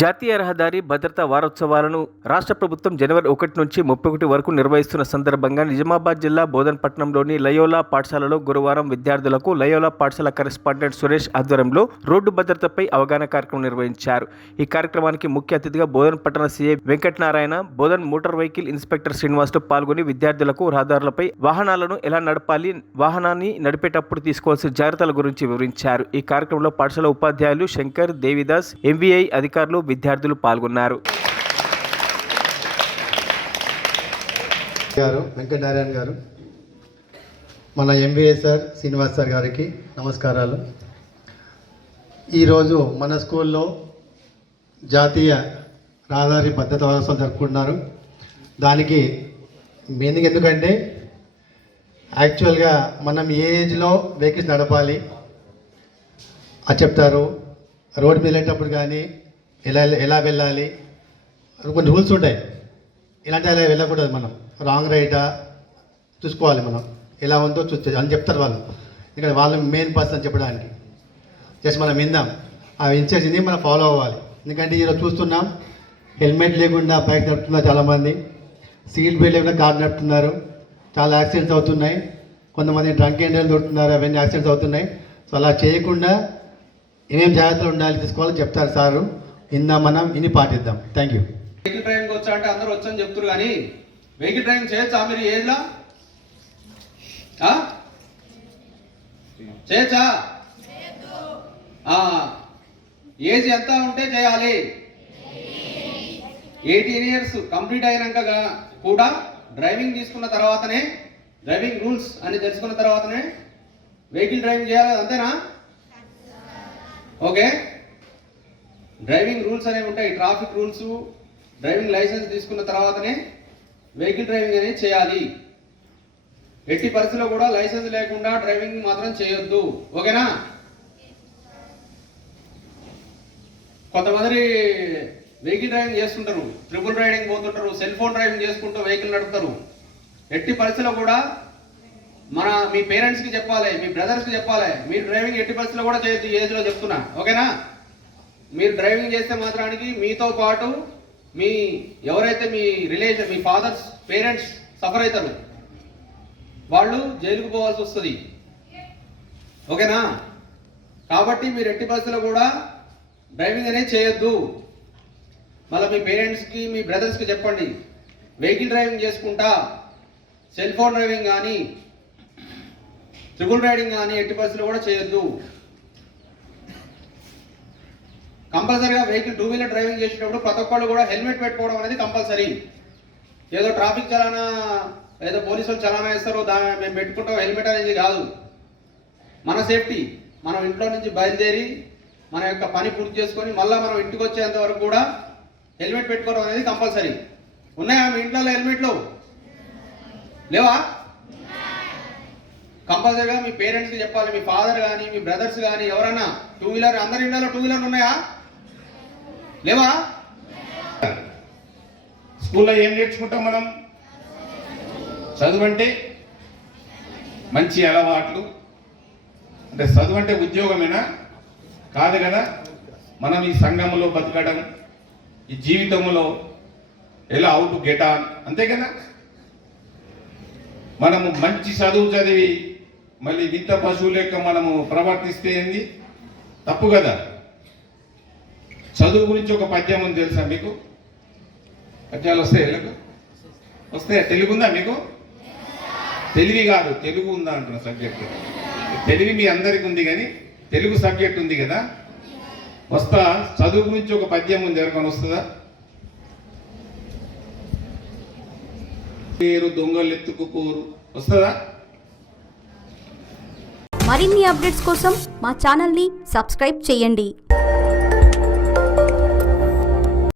జాతీయ రహదారి భద్రతా వారోత్సవాలను రాష్ట్ర ప్రభుత్వం జనవరి 1 నుంచి 31 వరకు నిర్వహిస్తున్న సందర్భంగా నిజామాబాద్ జిల్లా బోధన్పట్నంలోని లయోలా పాఠశాలలో గురువారం విద్యార్థులకు లయోలా పాఠశాల కరెస్పాండెంట్ సురేష్ ఆధ్వర్యంలో రోడ్డు భద్రతపై అవగాహన కార్యక్రమం నిర్వహించారు. ఈ కార్యక్రమానికి ముఖ్య అతిథిగా బోధన్పట్టణ CI Venkatanarayana, Bodhan motor vehicle inspector Srinivasulu పాల్గొని విద్యార్థులకు రహదారులపై వాహనాలను ఎలా నడపాలి, వాహనాన్ని నడిపేటప్పుడు తీసుకోవాల్సిన జాగ్రత్తల గురించి వివరించారు. ఈ కార్యక్రమంలో పాఠశాల ఉపాధ్యాయులు శంకర్, దేవిదాస్, ఎంవీఐ అధికారులు, విద్యార్థులు పాల్గొన్నారు. వెంకటనారాయణ గారు, మన ఎంబీఏ సార్, శ్రీనివాస్ సార్ గారికి నమస్కారాలు. ఈరోజు మన స్కూల్లో జాతీయ రహదారి భద్రతా వారోత్సవం జరుపుకుంటున్నారు. దానికి మెయిన్గా ఎందుకంటే యాక్చువల్గా మనం ఏ ఏజ్లో వెహికల్స్ నడపాలి అది చెప్తారు. రోడ్డు మీద వెళ్ళేటప్పుడు కానీ ఎలా వెళ్ళాలి, కొన్ని రూల్స్ ఉంటాయి. ఇలాంటి అలా వెళ్ళకూడదు. మనం రాంగ్ రైటా చూసుకోవాలి, మనం ఎలా ఉందో అని చెప్తారు వాళ్ళు. ఇక్కడ వాళ్ళు మెయిన్ పర్సన్ చెప్పడానికి జస్ట్ మనం విందాం, ఆ ఇన్స్ట్రక్షన్ని మనం ఫాలో అవ్వాలి. ఎందుకంటే ఈరోజు చూస్తున్నాం, హెల్మెట్ లేకుండా బైక్ నడుపుతున్నారు చాలామంది, సీట్ బెల్ట్ లేకుండా కార్ నడుపుతున్నారు, చాలా యాక్సిడెంట్స్ అవుతున్నాయి. కొంతమంది డ్రంక్ అండ్ డ్రైవ్ దొరుకుతున్నారు, అవన్నీ యాక్సిడెంట్స్ అవుతున్నాయి. సో అలా చేయకుండా ఏమేమి జాగ్రత్తలు ఉండాలి, తీసుకోవాలని చెప్తారు సారు. మనం ఇన్ని పాటిద్దాం. Thank you. వెహికల్ డ్రైవింగ్ వచ్చా అంటే అందరూ వచ్చని చెప్తారు, కానీ వెహికల్ డ్రైవింగ్ చేయొచ్చా మీరు ఏజ్లా? చేయొచ్చా? ఏజ్ ఎంత ఉంటే చేయాలి? 18 years కంప్లీట్ అయినాక కూడా డ్రైవింగ్ తీసుకున్న తర్వాతనే, డ్రైవింగ్ రూల్స్ అని తెలుసుకున్న తర్వాతనే వెహికల్ డ్రైవింగ్ చేయాలి. అంతేనా? ఓకే. డ్రైవింగ్ రూల్స్ అనేవి ఉంటాయి, ట్రాఫిక్ రూల్స్. డ్రైవింగ్ లైసెన్స్ తీసుకున్న తర్వాతనే వెహికల్ డ్రైవింగ్ అనేది చేయాలి. ఎట్టి పరిస్థితుల్లో కూడా లైసెన్స్ లేకుండా డ్రైవింగ్ మాత్రం చేయొద్దు. ఓకేనా? కొంతమంది వెహికల్ డ్రైవింగ్ చేస్తుంటారు, ట్రిపుల్ రైడింగ్ పోతుంటారు, సెల్ ఫోన్ డ్రైవింగ్ చేసుకుంటూ వెహికల్ నడుపుతారు. ఎట్టి పరిస్థితుల్లో కూడా మీ పేరెంట్స్కి చెప్పాలి, మీ బ్రదర్స్కి చెప్పాలి, మీరు డ్రైవింగ్ ఎట్టి పరిస్థితుల్లో కూడా చేయొద్దు. ఏజ్లో చెప్తున్నా, ఓకేనా? మీరు డ్రైవింగ్ చేస్తే మాత్రానికి మీతో పాటు ఎవరైతే మీ రిలేషన్, మీ ఫాదర్స్, పేరెంట్స్ సఫర్ అవుతారు, వాళ్ళు జైలుకు పోవాల్సి వస్తుంది. ఓకేనా? కాబట్టి మీరు ఎట్టి పరిస్థితుల్లో కూడా డ్రైవింగ్ అనేది చేయొద్దు. మళ్ళీ మీ పేరెంట్స్కి, మీ బ్రదర్స్కి చెప్పండి, వెహికల్ డ్రైవింగ్ చేసుకుంటా సెల్ ఫోన్ డ్రైవింగ్ కానీ, ట్రిపుల్ రైడింగ్ కానీ ఎట్టి పరిస్థితుల్లో కూడా చేయొద్దు. కంపల్సరీగా వెహికల్ 2 వీలర్ డ్రైవింగ్ చేసేటప్పుడు ప్రతి ఒక్కళ్ళు కూడా హెల్మెట్ పెట్టుకోవడం అనేది కంపల్సరీ. ఏదో ట్రాఫిక్ చలానా, ఏదో పోలీసులు చలానా ఇస్తారో మేము పెట్టుకుంటాం హెల్మెట్ అనేది కాదు. మన సేఫ్టీ, మనం ఇంట్లో నుంచి బయలుదేరి మన యొక్క పని పూర్తి చేసుకొని మళ్ళీ మనం ఇంటికి వచ్చేంత వరకు కూడా హెల్మెట్ పెట్టుకోవడం అనేది కంపల్సరీ. ఉన్నాయా మీ ఇంట్లో హెల్మెట్లు? లేవా? కంపల్సరీగా మీ పేరెంట్స్కి చెప్పాలి. మీ ఫాదర్ కానీ, మీ బ్రదర్స్ కానీ ఎవరన్నా 2 వీలర్, అందరి ఇంట్లో 2 వీలర్లు ఉన్నాయా? లేవా? స్కూల్లో ఏం నేర్చుకుంటాం మనం? చదువు అంటే మంచి అలవాట్లు. అంటే చదువు అంటే ఉద్యోగమేనా? కాదు కదా. మనం ఈ సంఘంలో బతకడం, ఈ జీవితంలో ఎలా అవుట్ గెట్ ఆన్, అంతే కదా. మనము మంచి చదువు చదివి మళ్ళీ వింత పశువు లెక్క మనము ప్రవర్తిస్తే ఏంది? తప్పు కదా. చదువు గురించి ఒక పద్యం ఉంది, తెలుసా మీకు? పద్యాలు వస్తాయి, వస్తాయా? తెలుగు ఉందా మీకు? తెలివి కాదు, తెలుగు ఉందా అంటున్న సబ్జెక్ట్. తెలివి మీ అందరికి ఉంది, కానీ తెలుగు సబ్జెక్ట్ ఉంది కదా. వస్తా, చదువు గురించి ఒక పద్యం ఉంది, ఎవరికైనా వస్తుందా? పేరు దొంగలు ఎత్తుకుపోరు, వస్తుందా? మరిన్ని అప్డేట్స్ కోసం మా ఛానల్ని సబ్స్క్రైబ్ చేయండి.